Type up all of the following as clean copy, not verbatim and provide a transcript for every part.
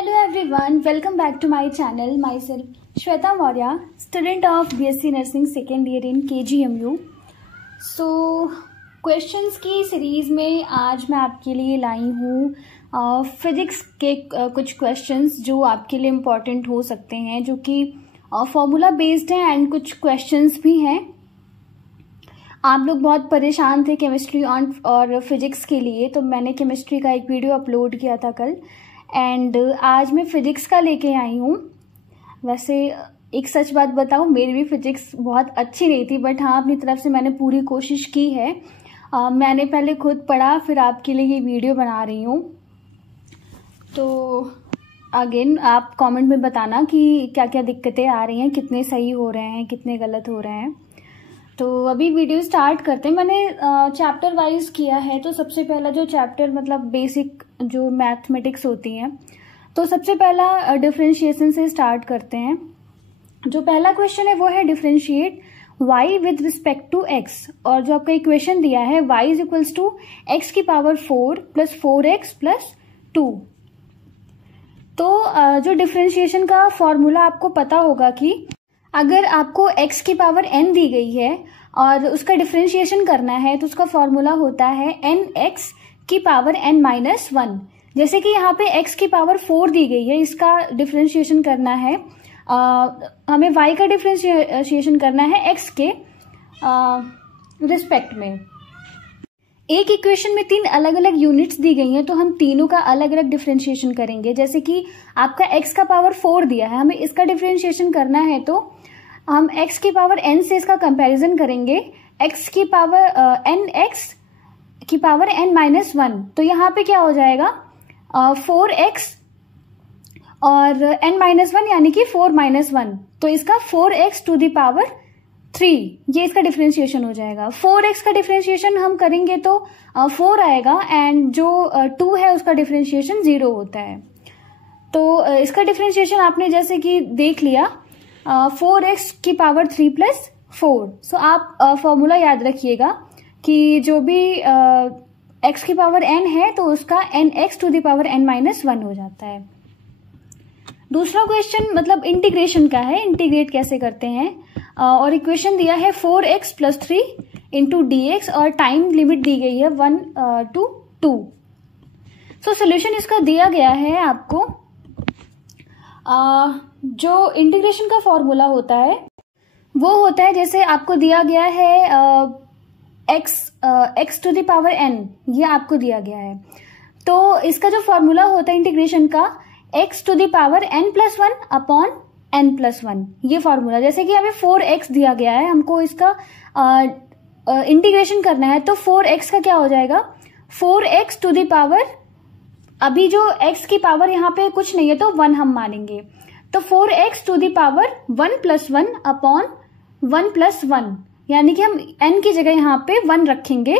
Hello everyone, welcome back to my channel. Myself Shweta Maurya, student of BSc Nursing second year in KGMU. So questions की series में आज मैं आपके लिए लाई हूँ फिजिक्स के कुछ क्वेश्चंस जो आपके लिए इम्पॉर्टेंट हो सकते हैं, जो कि फॉर्मूला बेस्ड हैं एंड कुछ क्वेश्चंस भी हैं। आप लोग बहुत परेशान थे केमिस्ट्री और फिजिक्स के लिए, तो मैंने केमिस्ट्री का एक वीडियो अपलोड किया था कल, एंड आज मैं फिजिक्स का लेके आई हूँ। वैसे एक सच बात बताऊँ, मेरी भी फिजिक्स बहुत अच्छी नहीं थी, बट हाँ अपनी तरफ से मैंने पूरी कोशिश की है। मैंने पहले खुद पढ़ा, फिर आपके लिए ये वीडियो बना रही हूँ। तो अगेन आप कमेंट में बताना कि क्या क्या दिक्कतें आ रही हैं, कितने सही हो रहे हैं, कितने गलत हो रहे हैं। तो अभी वीडियो स्टार्ट करते हैं। मैंने चैप्टर वाइज किया है। तो सबसे पहला जो चैप्टर मतलब बेसिक जो मैथमेटिक्स होती हैं, तो सबसे पहला डिफरेंशिएशन से स्टार्ट करते हैं। जो पहला क्वेश्चन है वो है differentiate y with respect to x, और जो आपका इक्वेशन दिया है y is equals to x की पावर 4 प्लस 4x प्लस 2। तो जो डिफरेंशिएशन का फॉर्मूला आपको पता होगा कि अगर आपको x की पावर n दी गई है और उसका डिफरेंशिएशन करना है, तो उसका फॉर्मूला होता है nx की पावर n माइनस 1। जैसे कि यहाँ पे x की पावर 4 दी गई है, इसका डिफरेंशिएशन करना है, हमें y का डिफरेंशिएशन करना है x के रिस्पेक्ट में। एक इक्वेशन में 3 अलग अलग यूनिट्स दी गई हैं, तो हम तीनों का अलग अलग डिफरेंशिएशन करेंगे। जैसे कि आपका x का पावर 4 दिया है, हमें इसका डिफरेंशिएशन करना है, तो हम x की पावर n से इसका कंपैरिजन करेंगे, x की पावर nx की पावर n माइनस 1। तो यहाँ पे क्या हो जाएगा 4x और n माइनस 1 यानी कि 4 माइनस 1, तो इसका 4x टू द पावर 3, ये इसका डिफरेंशिएशन हो जाएगा। 4x का डिफरेंशिएशन हम करेंगे तो 4 आएगा, एंड जो 2 है उसका डिफरेंशिएशन 0 होता है। तो इसका डिफरेंशिएशन आपने जैसे कि देख लिया 4x की पावर 3 प्लस 4। सो आप फॉर्मूला याद रखिएगा कि जो भी x की पावर n है तो उसका nx to the power n minus 1 हो जाता है। दूसरा क्वेश्चन मतलब इंटीग्रेशन का है, इंटीग्रेट कैसे करते हैं, और इक्वेशन दिया है 4x प्लस 3 इंटू dx, और टाइम लिमिट दी गई है 1 to 2। सो सोल्यूशन इसका दिया गया है आपको। जो इंटीग्रेशन का फॉर्मूला होता है वो होता है, जैसे आपको दिया गया है x to the power n, ये आपको दिया गया है, तो इसका जो फॉर्मूला होता है इंटीग्रेशन का x to the power n plus 1 upon n plus 1, ये फॉर्मूला। जैसे कि हमें 4x दिया गया है, हमको इसका इंटीग्रेशन करना है, तो 4x का क्या हो जाएगा 4x टू द पावर, अभी जो x की पावर यहाँ पे कुछ नहीं है तो 1 हम मानेंगे, तो 4x to the power 1 plus 1 upon 1 plus 1, यानी कि हम n की जगह यहाँ पे 1 रखेंगे,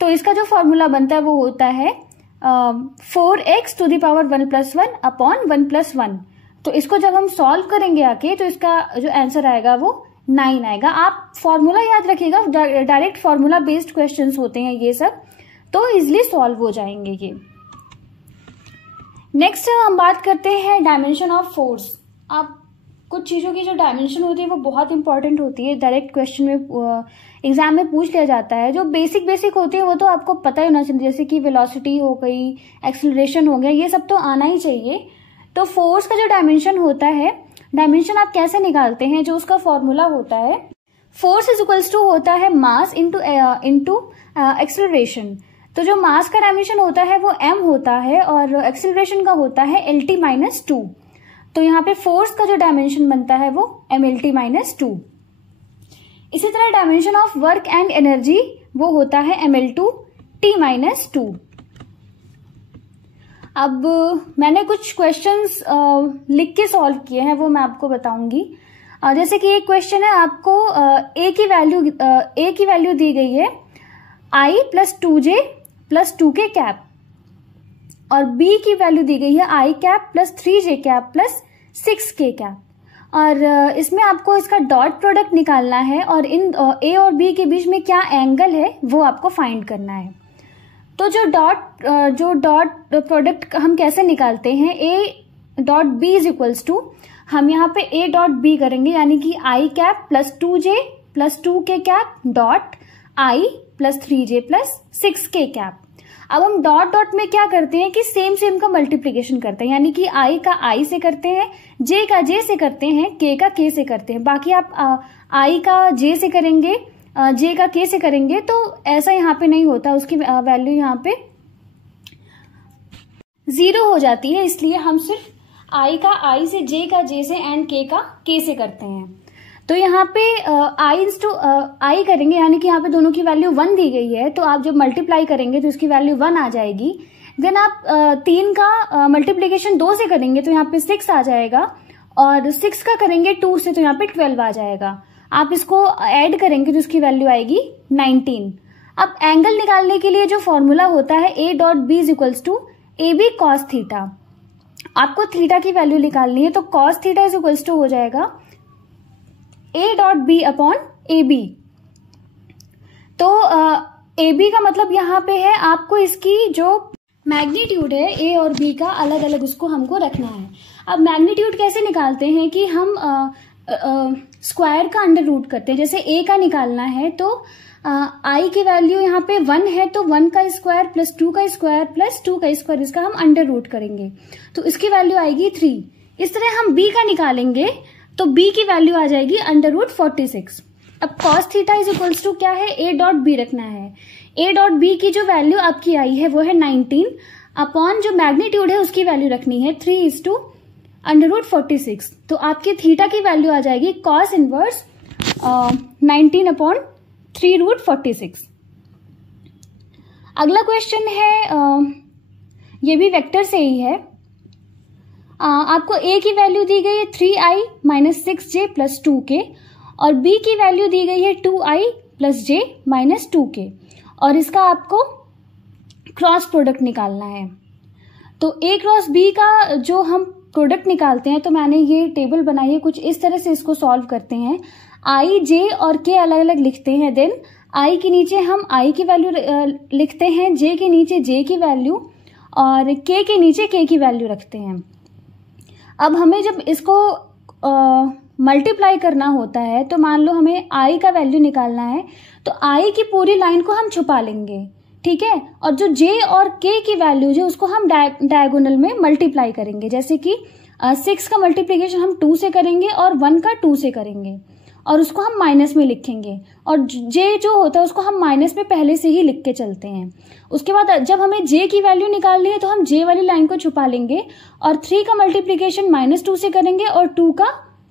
तो इसका जो फॉर्मूला बनता है वो होता है 4x to the power 1 plus 1 upon 1 plus 1। तो इसको जब हम सॉल्व करेंगे आके, तो इसका जो आंसर आएगा वो 9 आएगा। आप फॉर्मूला याद रखिएगा, डायरेक्ट फॉर्मूला बेस्ड क्वेश्चंस होते हैं ये सब, तो इजिली सॉल्व हो जाएंगे ये। नेक्स्ट हम बात करते हैं डायमेंशन ऑफ फोर्स। आप कुछ चीज़ों की जो डायमेंशन होती है वो बहुत इंपॉर्टेंट होती है, डायरेक्ट क्वेश्चन में एग्जाम में पूछ लिया जाता है। जो बेसिक होती है वो तो आपको पता ही होना चाहिए, जैसे कि वेलोसिटी हो गई, एक्सेलरेशन हो गया, ये सब तो आना ही चाहिए। तो फोर्स का जो डायमेंशन होता है, डायमेंशन आप कैसे निकालते हैं, जो उसका फॉर्मूला होता है फोर्स इज इक्वल्स टू होता है मास इंटू एक्सेलरेशन। तो जो मास का डायमेंशन होता है वो m होता है, और एक्सेलरेशन का होता है lt माइनस 2। तो यहाँ पे फोर्स का जो डायमेंशन बनता है वो mlt माइनस 2। इसी तरह dimension of work and energy वो होता है ml2 t माइनस 2। अब मैंने कुछ क्वेश्चंस लिख के सॉल्व किए हैं, वो मैं आपको बताऊंगी। जैसे कि एक क्वेश्चन है, आपको a की वैल्यू दी गई है i plus 2j plus 2k cap, और b की वैल्यू दी गई है i cap plus 3j cap plus 6k cap, और इसमें आपको इसका डॉट प्रोडक्ट निकालना है, और इन a और b के बीच में क्या एंगल है वो आपको फाइंड करना है। तो जो डॉट प्रोडक्ट हम कैसे निकालते हैं, dot B is equals to, हम यहाँ पे ए डॉट बी करेंगे, यानी कि I cap plus 2j plus 2k cap dot I plus 3j plus 6k cap. अब हम डॉट डॉट में क्या करते हैं कि सेम का मल्टीप्लीकेशन करते हैं, यानी कि आई का आई से करते हैं, जे का जे से करते हैं, के का के से करते हैं। बाकी आप आई का जे से करेंगे, जे का के से करेंगे तो ऐसा यहाँ पे नहीं होता, उसकी वैल्यू यहाँ पे 0 हो जाती है। इसलिए हम सिर्फ आई का आई से, जे का जे से एंड के का के से करते हैं। तो यहाँ पे आई करेंगे, यानी कि यहाँ पे दोनों की वैल्यू 1 दी गई है, तो आप जब मल्टीप्लाई करेंगे तो इसकी वैल्यू 1 आ जाएगी। देन आप 3 का मल्टीप्लीकेशन 2 से करेंगे तो यहाँ पे 6 आ जाएगा, और 6 का करेंगे 2 से तो यहाँ पे 12 आ जाएगा। आप इसको ऐड करेंगे तो इसकी वैल्यू आएगी 19। अब एंगल निकालने के लिए जो फॉर्मूला होता है A dot B is equals to A B cos theta, आपको थीटा की वैल्यू निकालनी है, तो cos theta is equals to हो जाएगा A dot B upon A B. तो ए बी का मतलब यहाँ पे है आपको इसकी जो मैग्नीट्यूड है ए और बी का अलग अलग उसको हमको रखना है। अब मैग्नीट्यूड कैसे निकालते हैं कि हम स्क्वायर का अंडर रूट करते हैं। जैसे ए का निकालना है तो आई की वैल्यू यहाँ पे 1 है, तो 1 का स्क्वायर प्लस 2 का स्क्वायर प्लस 2 का स्क्वायर, इसका हम अंडर रूट करेंगे तो इसकी वैल्यू आएगी 3। इस तरह हम बी का निकालेंगे तो b की वैल्यू आ जाएगी अंडर रूट 46। अब cos theta is equals to क्या है, a डॉट बी रखना है। a डॉट बी की जो वैल्यू आपकी आई है वो है 19 अपॉन जो मैग्नीट्यूड है उसकी वैल्यू रखनी है 3 इज टू अंडर रूट 46। तो आपकी थीटा की वैल्यू आ जाएगी cos इनवर्स 19 अपॉन 3 रूट 46। अगला क्वेश्चन है ये भी वेक्टर से ही है। आपको a की वैल्यू दी गई है 3i minus 6j plus 2k, और b की वैल्यू दी गई है 2i plus j minus 2k, और इसका आपको क्रॉस प्रोडक्ट निकालना है। तो a क्रॉस b का जो हम प्रोडक्ट निकालते हैं, तो मैंने ये टेबल बनाई है, कुछ इस तरह से इसको सॉल्व करते हैं। i, j और k अलग अलग लिखते हैं, देन i के नीचे हम i की वैल्यू लिखते हैं, j के नीचे j की वैल्यू और k के नीचे k की वैल्यू रखते हैं। अब हमें जब इसको मल्टीप्लाई करना होता है तो मान लो हमें i का वैल्यू निकालना है, तो i की पूरी लाइन को हम छुपा लेंगे, ठीक है, और जो j और k की वैल्यूज है उसको हम डायगोनल में मल्टीप्लाई करेंगे। जैसे कि 6 का मल्टीप्लीकेशन हम 2 से करेंगे और 1 का 2 से करेंगे, और उसको हम माइनस में लिखेंगे, और j जो होता है उसको हम माइनस में पहले से ही लिख के चलते हैं। उसके बाद जब हमें j की वैल्यू निकालनी है तो हम j वाली लाइन को छुपा लेंगे, और 3 का मल्टीप्लीकेशन -2 से करेंगे और 2 का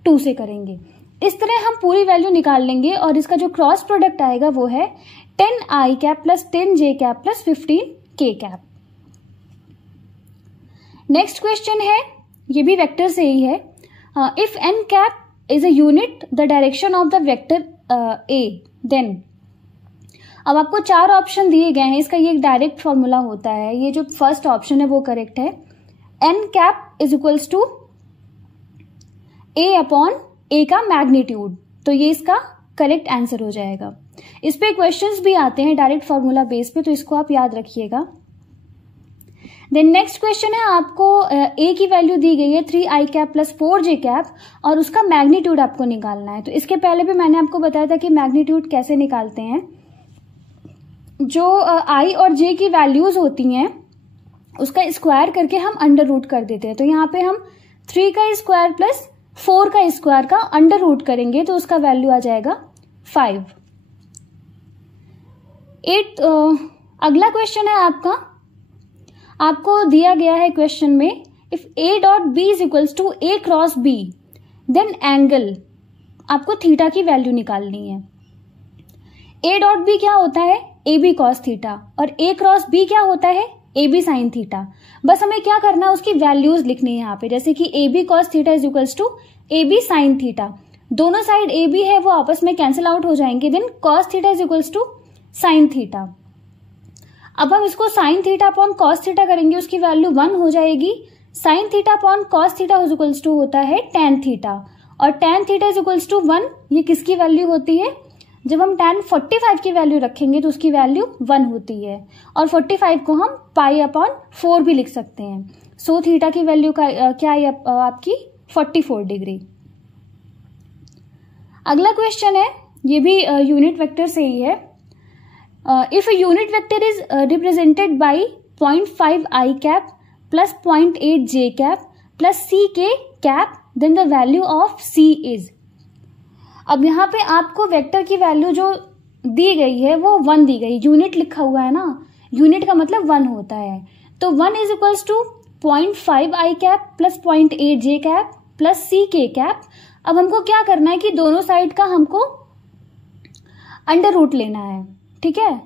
2 से करेंगे। इस तरह हम पूरी वैल्यू निकाल लेंगे, और इसका जो क्रॉस प्रोडक्ट आएगा वो है 10i cap plus 10j cap plus 15k cap. Next question है, ये भी वेक्टर से ही है। If n cap is a unit the direction of the vector a then, अब आपको 4 ऑप्शन दिए गए हैं, इसका ये एक डायरेक्ट फॉर्मूला होता है। ये जो फर्स्ट ऑप्शन है वो करेक्ट है। n cap is equals to a upon a का मैग्नीट्यूड, तो ये इसका करेक्ट आंसर हो जाएगा। इस पे क्वेश्चंस भी आते हैं डायरेक्ट फॉर्मूला बेस पे, तो इसको आप याद रखिएगा। देन नेक्स्ट क्वेश्चन है, आपको a की वैल्यू दी गई है 3i cap plus 4j cap, और उसका मैग्नीट्यूड आपको निकालना है। तो इसके पहले भी मैंने आपको बताया था कि मैग्नीट्यूड कैसे निकालते हैं। जो i और j की वैल्यूज होती हैं उसका स्क्वायर करके हम अंडर रूट कर देते हैं। तो यहाँ पे हम 3 का स्क्वायर प्लस 4 का स्क्वायर का अंडर रूट करेंगे तो उसका वैल्यू आ जाएगा 5। अगला क्वेश्चन है आपको दिया गया है क्वेश्चन में, if a dot B is equals to a cross b then angle, आपको थीटा की वैल्यू निकालनी है। a डॉट b क्या होता है, ए बी कॉस थीटा, और a क्रॉस b क्या होता है, ए बी साइन थीटा। बस हमें क्या करना है, उसकी वैल्यूज लिखनी है यहाँ पे। जैसे कि A B cos theta is equals to A B sine theta, दोनों साइड ए बी है वो आपस में कैंसिल आउट हो जाएंगे, then cos theta is equals to sine theta. अब हम इसको sine theta upon cos theta करेंगे, उसकी वैल्यू 1 हो जाएगी। Sine theta upon cos theta is equals to होता है tan थीटा, और tan theta is equals to 1, ये किसकी वैल्यू होती है, जब हम tan 45 की वैल्यू रखेंगे तो उसकी वैल्यू 1 होती है, और 45 को हम पाई अपॉन 4 भी लिख सकते हैं। सो थीटा की वैल्यू क्या है आपकी 44 डिग्री। अगला क्वेश्चन है, ये भी यूनिट वेक्टर से ही है। If a unit vector is represented by 0.5 I cap plus 0.8 J cap plus C K cap, then the value of C is. अब यहाँ पे आपको वेक्टर की वैल्यू जो दी गई है वो 1 दी गई, यूनिट लिखा हुआ है ना, यूनिट का मतलब 1 होता है। तो 1 is equals to 0.5 I cap plus 0.8 J cap plus C K cap. अब हमको क्या करना है कि दोनों साइड का हमको अंडर रूट लेना है, ठीक है।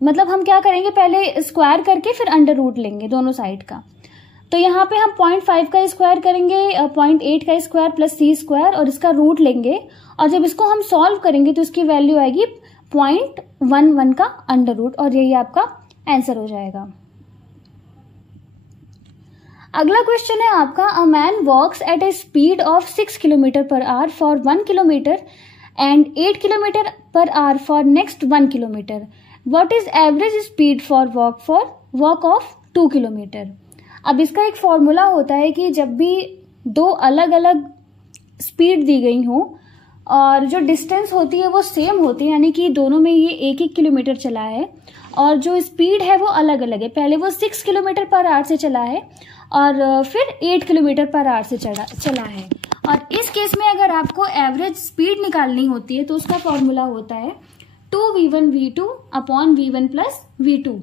मतलब हम क्या करेंगे, पहले स्क्वायर करके फिर अंडर रूट लेंगे दोनों साइड का। तो यहाँ पे हम 0.5 का स्क्वायर करेंगे, 0.8 का स्क्वायर प्लस सी स्क्वायर और इसका रूट लेंगे, और जब इसको हम सॉल्व करेंगे तो इसकी वैल्यू आएगी 0.11 का अंडर रूट, और यही आपका आंसर हो जाएगा। अगला क्वेश्चन है आपका, a man walks at a speed of 6 kilometre per hour for 1 kilometre and 8 kilometre per hour for next 1 kilometre. What is average speed for walk of 2 kilometre. अब इसका एक फॉर्मूला होता है कि जब भी दो अलग अलग स्पीड दी गई हो और जो डिस्टेंस होती है वो सेम होती है, यानी कि दोनों में ये 1-1 किलोमीटर चला है और जो स्पीड है वो अलग अलग है, पहले वो 6 किलोमीटर पर आवर से चला है और फिर 8 किलोमीटर पर आवर से चला है। और इस केस में अगर आपको एवरेज स्पीड निकालनी होती है तो उसका फॉर्मूला होता है 2v1 v2 upon v1 plus v2।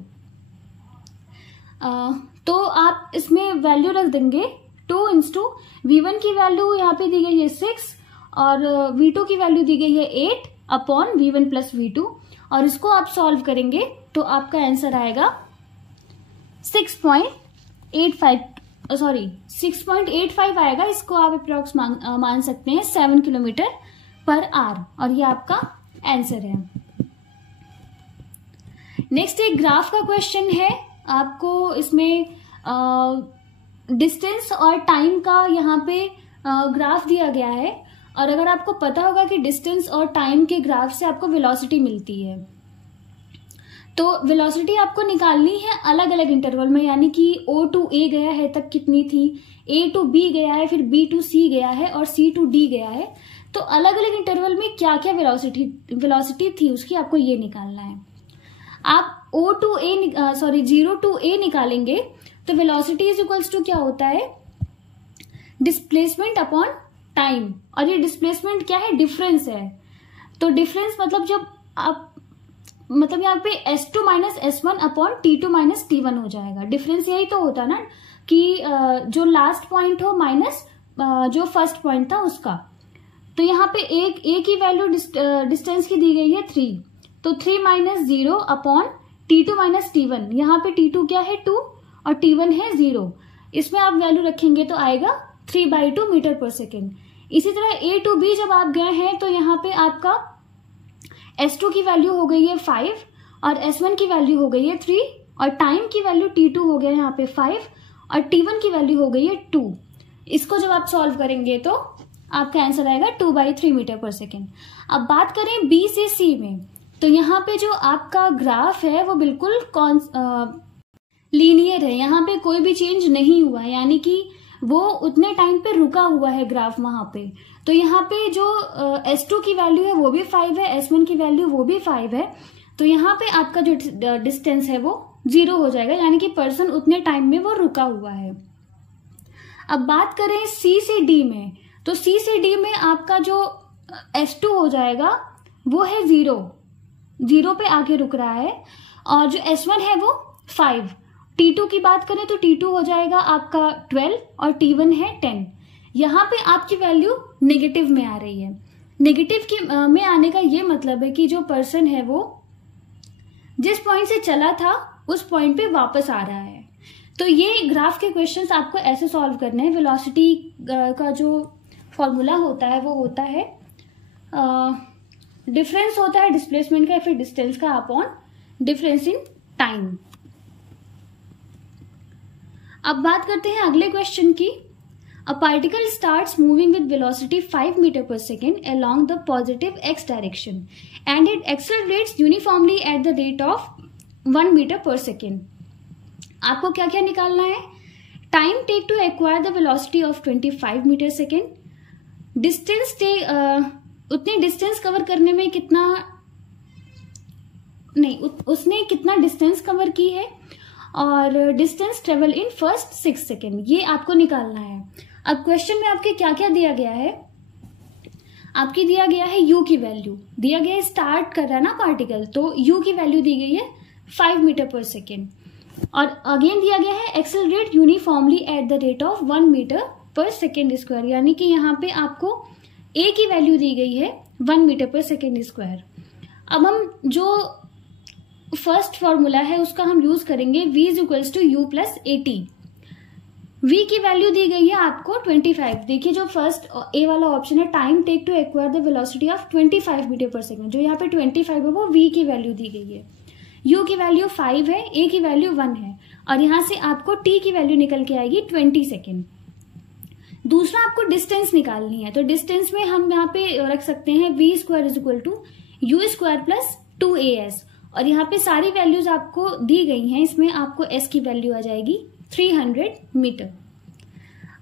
तो आप इसमें वैल्यू रख देंगे 2 इंटू v1 की वैल्यू यहाँ पे दी गई है 6 और v2 की वैल्यू दी गई है 8 अपॉन v1 प्लस v2, और इसको आप सॉल्व करेंगे तो आपका आंसर आएगा 6.85 आएगा। इसको आप अप्रॉक्स मान सकते हैं 7 किलोमीटर पर आवर, और ये आपका आंसर है। नेक्स्ट एक ग्राफ का क्वेश्चन है, आपको इसमें डिस्टेंस और टाइम का यहाँ पे ग्राफ दिया गया है, और अगर आपको पता होगा कि डिस्टेंस और टाइम के ग्राफ से आपको वेलोसिटी मिलती है, तो वेलोसिटी आपको निकालनी है अलग अलग इंटरवल में, यानी कि O to A गया है तब कितनी थी, A to B गया है, फिर B to C गया है और C to D गया है, तो अलग अलग इंटरवल में क्या क्या वेलोसिटी थी उसकी आपको ये निकालना है। आप जीरो टू ए निकालेंगे तो वेलोसिटी इज इक्वल्स टू क्या होता है, डिस्प्लेसमेंट अपॉन टाइम, और ये डिस्प्लेसमेंट क्या है, डिफरेंस है। तो डिफरेंस मतलब जब आप यहाँ पे S2 minus S1 upon T2 minus T1 हो जाएगा। डिफरेंस यही तो होता ना कि जो लास्ट पॉइंट हो माइनस जो फर्स्ट पॉइंट था उसका। तो यहाँ पे ए की वैल्यू डिस्टेंस की दी गई है 3, तो 3 minus 0 upon T2 minus T1। यहाँ पे T2 क्या है 2 और T1 है 0, इसमें आप वैल्यू रखेंगे तो आएगा 3/2 मीटर पर सेकेंड। इसी तरह A to B जब आप गए हैं तो यहाँ पे आपका S2 की वैल्यू हो गई है 5 और S1 की वैल्यू हो गई है 3 और टाइम की वैल्यू T2 हो गया है यहाँ पे 5 और T1 की वैल्यू हो गई है 2। इसको जब आप सॉल्व करेंगे तो आपका आंसर आएगा 2/3 मीटर पर सेकेंड। अब बात करें B से C में, तो यहाँ पे जो आपका ग्राफ है वो बिल्कुल लीनियर है, यहाँ पे कोई भी चेंज नहीं हुआ है, यानी कि वो उतने टाइम पे रुका हुआ है ग्राफ वहां पे। तो यहाँ पे जो S2 की वैल्यू है वो भी 5 है, S1 की वैल्यू वो भी 5 है, तो यहाँ पे आपका जो डिस्टेंस है वो 0 हो जाएगा, यानी कि पर्सन उतने टाइम में वो रुका हुआ है। अब बात करें C से D में, तो C से D में आपका जो S2 हो जाएगा वो है 0 पे आके रुक रहा है, और जो S1 है वो 5। T2 की बात करें तो T2 हो जाएगा आपका 12 और T1 है 10। यहाँ पे आपकी वैल्यू नेगेटिव में आ रही है। नेगेटिव में आने का ये मतलब है कि जो पर्सन है वो जिस पॉइंट से चला था उस पॉइंट पे वापस आ रहा है। तो ये ग्राफ के क्वेश्चंस आपको ऐसे सॉल्व करने हैं। वेलोसिटी का जो फॉर्मूला होता है वो होता है डिफरेंस होता है डिस्प्लेसमेंट का, फिर डिस्टेंस का अपॉन डिफरेंस इन टाइम। अब बात करते हैं अगले क्वेश्चन की। A particle starts moving with velocity 5 metre per second along the positive x direction and it accelerates uniformly at the rate of 1 meter per second. आपको क्या क्या निकालना है? Time take to acquire the velocity of 25 metre second, distance उतनी distance cover करने में कितना नहीं उसने कितना डिस्टेंस कवर की है, और distance travel in first 6 second, ये आपको निकालना है। अब क्वेश्चन में आपके क्या क्या दिया गया है? आपकी दिया गया है u की वैल्यू, दिया गया है स्टार्ट कर रहा है ना पार्टिकल, तो u की वैल्यू दी गई है 5 मीटर पर सेकेंड, और अगेन दिया गया है accelerate uniformly at the rate of 1 metre per second square, यानी कि यहाँ पे आपको a की वैल्यू दी गई है 1 मीटर पर सेकेंड स्क्वायर। अब हम जो फर्स्ट फॉर्मूला है उसका हम यूज करेंगे, v is equals to u plus a t. v की वैल्यू दी गई है आपको 25। देखिए जो फर्स्ट ए वाला ऑप्शन है, time take to acquire the velocity of 25 metre per second, जो यहाँ पे 25 है वो v की वैल्यू दी गई है, u की वैल्यू 5 है, a की वैल्यू 1 है, और यहाँ से आपको t की वैल्यू निकल के आएगी 20 सेकेंड। दूसरा आपको डिस्टेंस निकालनी है, तो डिस्टेंस में हम यहाँ पे रख सकते हैं v square is equal to u square plus 2as, और यहाँ पे सारी वैल्यूज आपको दी गई हैं, इसमें आपको s की वैल्यू आ जाएगी 300 मीटर।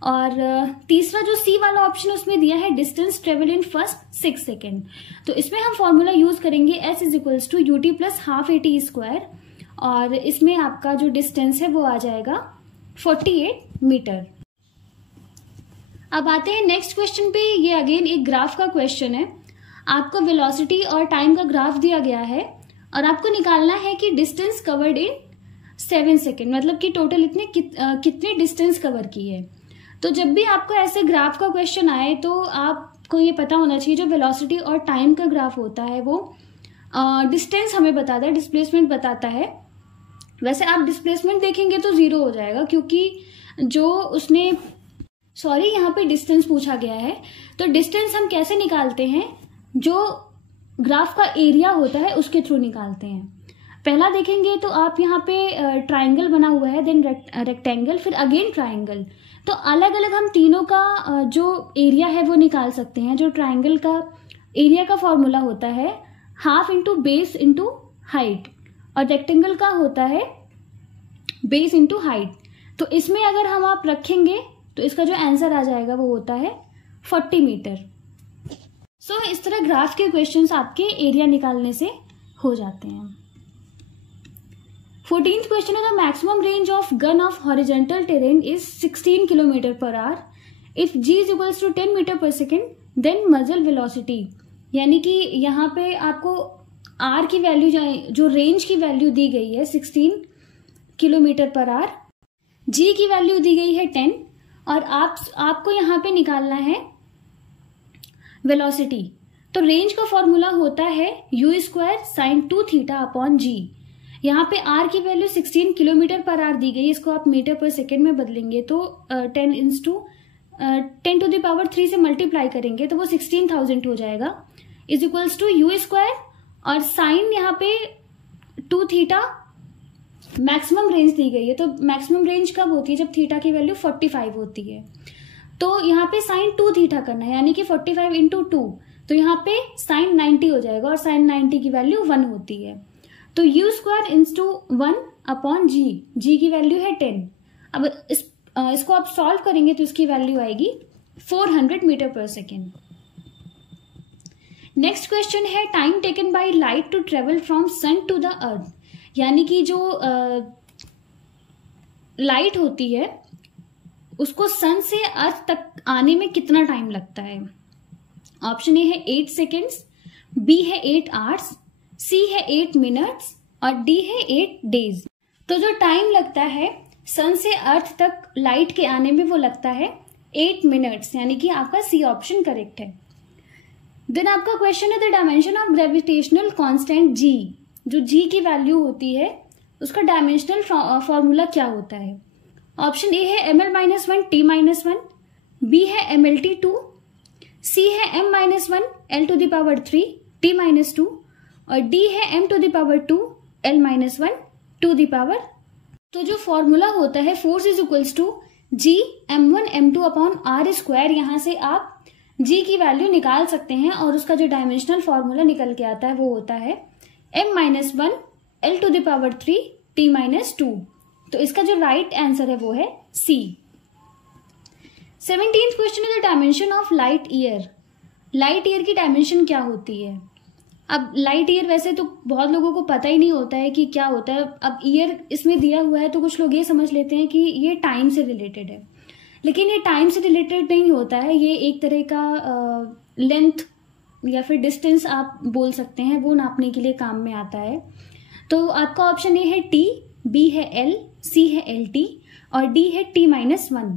और तीसरा जो सी वाला ऑप्शन उसमें दिया है distance travel in first 6 second, तो इसमें हम फॉर्मूला यूज करेंगे s is equals to u t plus half a t square, और इसमें आपका जो डिस्टेंस है वो आ जाएगा 48 मीटर। अब आते हैं नेक्स्ट क्वेश्चन पे। ये अगेन एक ग्राफ का क्वेश्चन है, आपको वेलोसिटी और टाइम का ग्राफ दिया गया है, और आपको निकालना है कि डिस्टेंस कवर्ड इन 7 सेकेंड, मतलब कि टोटल कितने डिस्टेंस कवर की है। तो जब भी आपको ऐसे ग्राफ का क्वेश्चन आए तो आपको ये पता होना चाहिए जो वेलोसिटी और टाइम का ग्राफ होता है वो डिस्टेंस हमें बताता है, डिस्प्लेसमेंट बताता है। वैसे आप डिस्प्लेसमेंट देखेंगे तो 0 हो जाएगा, क्योंकि जो उसने यहाँ पे डिस्टेंस पूछा गया है, तो डिस्टेंस हम कैसे निकालते हैं? जो ग्राफ का एरिया होता है उसके थ्रू निकालते हैं। पहला देखेंगे तो आप यहाँ पे ट्राइंगल बना हुआ है, देन रेक्टेंगल, फिर अगेन ट्राइंगल, तो अलग अलग हम तीनों का जो एरिया है वो निकाल सकते हैं। जो ट्राइंगल का एरिया का फॉर्मूला होता है half into base into height, और रेक्टेंगल का होता है बेस इंटू हाइट। तो इसमें अगर हम आप रखेंगे तो इसका जो आंसर आ जाएगा वो होता है 40 मीटर। सो इस तरह ग्राफ के क्वेश्चंस आपके एरिया निकालने से हो जाते हैं। 14th क्वेश्चन है, the maximum range of gun of horizontal terrain is 16 kilometre per hour if g is equals to 10 metre per second then muzzle velocity, यानी कि यहाँ पे आपको r की वैल्यू जो रेंज की वैल्यू दी गई है 16 किलोमीटर पर आवर, g की वैल्यू दी गई है 10, और आपको यहाँ पे निकालना है वेलोसिटी। तो रेंज का फॉर्मूला होता है u square sine 2 theta upon G. यहाँ पे r की वैल्यू 16 किलोमीटर पर आवर दी गई, इसको आप मीटर पर सेकेंड में बदलेंगे तो 10 टू द पावर 3 से मल्टीप्लाई करेंगे तो वो 16,000 हो जाएगा, is equals to u square, और साइन यहाँ पे 2 थीटा मैक्सिमम रेंज दी गई है। तो मैक्सिमम रेंज कब होती है? जब थीटा की वैल्यू 45 होती है। तो यहाँ पे साइन 2 थीटा करना है, यानी कि 45 इंटू 2, तो यहाँ पे साइन 90 हो जाएगा, और साइन 90 की वैल्यू 1 होती है। तो यू स्क्वायर इंटू 1 अपॉन जी की वैल्यू है 10। अब इसको आप सॉल्व करेंगे तो इसकी वैल्यू आएगी 400 metre per second. Next question है, time taken by light to travel from sun to the earth, यानी कि जो लाइट होती है उसको सन से अर्थ तक आने में कितना टाइम लगता है? ऑप्शन ए है 8 सेकेंड्स, बी है 8 आवर्स, सी है 8 मिनट्स, और डी है 8 डेज। तो जो टाइम लगता है सन से अर्थ तक लाइट के आने में वो लगता है 8 मिनट्स, यानी कि आपका सी ऑप्शन करेक्ट है। देन आपका क्वेश्चन है, the dimension of gravitational constant जी, जो जी की वैल्यू होती है उसका डायमेंशनल फॉर्मूला क्या होता है? ऑप्शन ए है ml-1 t-1, बी है mlt2, सी है m-1 l to the power 3 t-2, और डी है m to the power 2 l-1 to the power. तो जो फॉर्मूला होता है force is equals to G m1 m2 upon r square, यहाँ से आप जी की वैल्यू निकाल सकते हैं, और उसका जो डायमेंशनल फॉर्मूला निकल के आता है वो होता है m-1 l to the power 3 t-2। तो इसका जो राइट आंसर है वो है सी। 17th क्वेश्चन है the dimension of light year. Light year की डायमेंशन क्या होती है? अब लाइट ईयर वैसे तो बहुत लोगों को पता ही नहीं होता है कि क्या होता है। अब ईयर इसमें दिया हुआ है तो कुछ लोग ये समझ लेते हैं कि ये टाइम से रिलेटेड है, लेकिन ये टाइम से रिलेटेड नहीं होता है। ये एक तरह का लेंथ या फिर डिस्टेंस आप बोल सकते हैं, वो नापने के लिए काम में आता है। तो आपका ऑप्शन ए है टी, बी है एल, सी है एल टी और डी है t-1।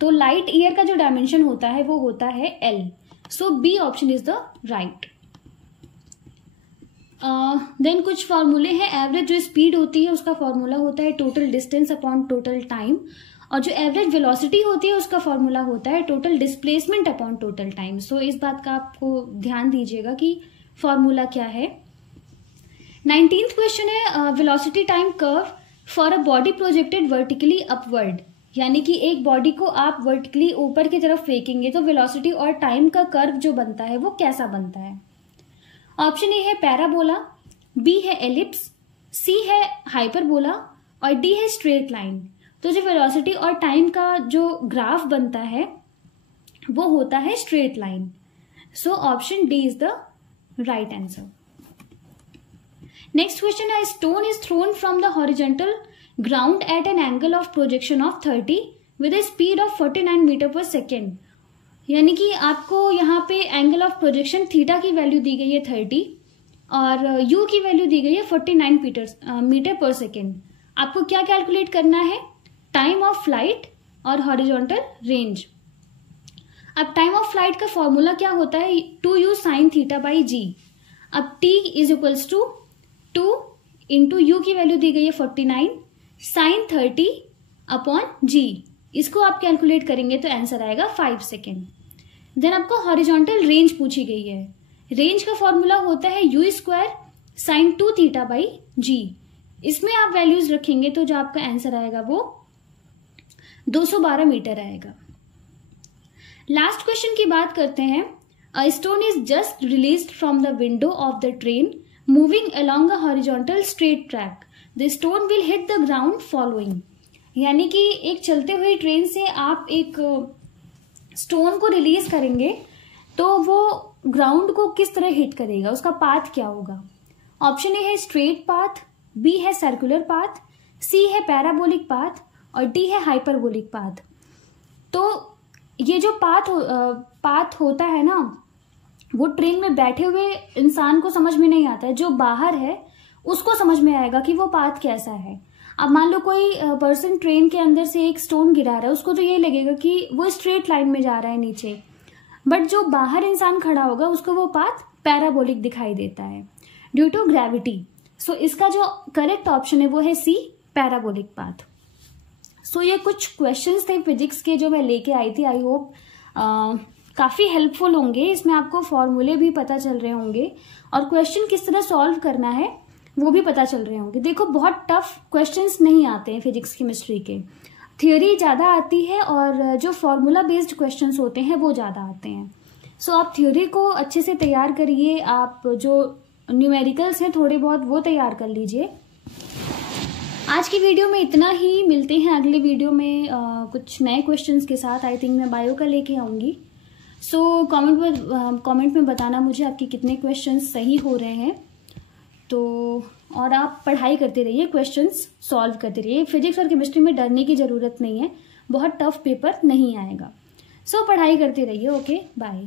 तो लाइट ईयर का जो डायमेंशन होता है वो होता है l. So B option is the right. Then कुछ फॉर्मूले हैं। एवरेज जो स्पीड होती है उसका फॉर्मूला होता है total distance upon total time, और जो एवरेज वेलोसिटी होती है उसका फॉर्मूला होता है total displacement upon total time. So इस बात का आपको ध्यान दीजिएगा कि फॉर्मूला क्या है। 19th क्वेश्चन है velocity time curve for a body projected vertically upward, यानी कि एक बॉडी को आप वर्टिकली ऊपर की तरफ फेंकेंगे तो वेलोसिटी और टाइम का कर्व जो बनता है वो कैसा बनता है? ऑप्शन ए है पैराबोला, बी है एलिप्स, सी है हाइपरबोला और डी है स्ट्रेट लाइन। तो जो वेलोसिटी और टाइम का जो ग्राफ बनता है वो होता है straight line. So option D is the right answer. Next question है stone is thrown from the horizontal ground at an angle of projection of 30 with a speed of 49 metre per second. यानी कि आपको यहाँ पे angle of projection theta की value दी गई है 30 और यू की वैल्यू दी गई है 49 मीटर पर सेकेंड। आपको क्या कैलकुलेट करना है? टाइम ऑफ फ्लाइट और हॉरिजॉन्टल रेंज। अब टाइम ऑफ फ्लाइट का फॉर्मूला क्या होता है? 2u sin theta by g. अब t is equals to 2 into u की वैल्यू दी गई है 49 sin 30 अपॉन जी। इसको आप कैलकुलेट करेंगे तो आंसर आएगा 5 सेकेंड। देन आपको हॉरिजॉन्टल रेंज पूछी गई है। रेंज का फॉर्मूला होता है u square sin 2 theta by G. इसमें आप वैल्यूज रखेंगे तो जो आपका आंसर आएगा वो 212 मीटर आएगा। लास्ट क्वेश्चन की बात करते हैं। A stone is just released from the window of the train moving along a horizontal straight track. The stone will hit the ground following. यानी कि एक चलते हुए ट्रेन से आप एक स्टोन को रिलीज करेंगे तो वो ग्राउंड को किस तरह हिट करेगा, उसका पाथ क्या होगा? ऑप्शन ए है स्ट्रेट पाथ, बी है सर्कुलर पाथ, सी है पैराबोलिक पाथ और डी है हाइपरबोलिक पाथ। तो ये जो पाथ होता है ना, वो ट्रेन में बैठे हुए इंसान को समझ में नहीं आता है, जो बाहर है उसको समझ में आएगा कि वो पाथ कैसा है। अब मान लो कोई पर्सन ट्रेन के अंदर से एक स्टोन गिरा रहा है, उसको तो ये लगेगा कि वो स्ट्रेट लाइन में जा रहा है नीचे, बट जो बाहर इंसान खड़ा होगा उसको वो पाथ पैराबोलिक दिखाई देता है ड्यू टू ग्रेविटी। सो इसका जो करेक्ट ऑप्शन है वो है सी, पैराबोलिक पाथ। सो ये कुछ क्वेश्चंस थे फिजिक्स के जो मैं लेके आई थी। आई होप काफ़ी हेल्पफुल होंगे। इसमें आपको फॉर्मूले भी पता चल रहे होंगे और क्वेश्चन किस तरह सॉल्व करना है वो भी पता चल रहे होंगे। देखो बहुत टफ क्वेश्चंस नहीं आते हैं फिजिक्स केमिस्ट्री के, थ्योरी ज़्यादा आती है और जो फॉर्मूला बेस्ड क्वेश्चंस होते हैं वो ज़्यादा आते हैं। सो आप थ्योरी को अच्छे से तैयार करिए, आप जो न्यूमेरिकल्स हैं थोड़े बहुत वो तैयार कर लीजिए। आज की वीडियो में इतना ही। मिलते हैं अगले वीडियो में कुछ नए क्वेश्चंस के साथ। आई थिंक मैं बायो का लेके आऊँगी। सो कमेंट में बताना मुझे आपके कितने क्वेश्चंस सही हो रहे हैं। तो और आप पढ़ाई करते रहिए, क्वेश्चंस सॉल्व करते रहिए। फिजिक्स और केमिस्ट्री में डरने की ज़रूरत नहीं है, बहुत टफ पेपर नहीं आएगा। सो पढ़ाई करते रहिए। Okay, bye.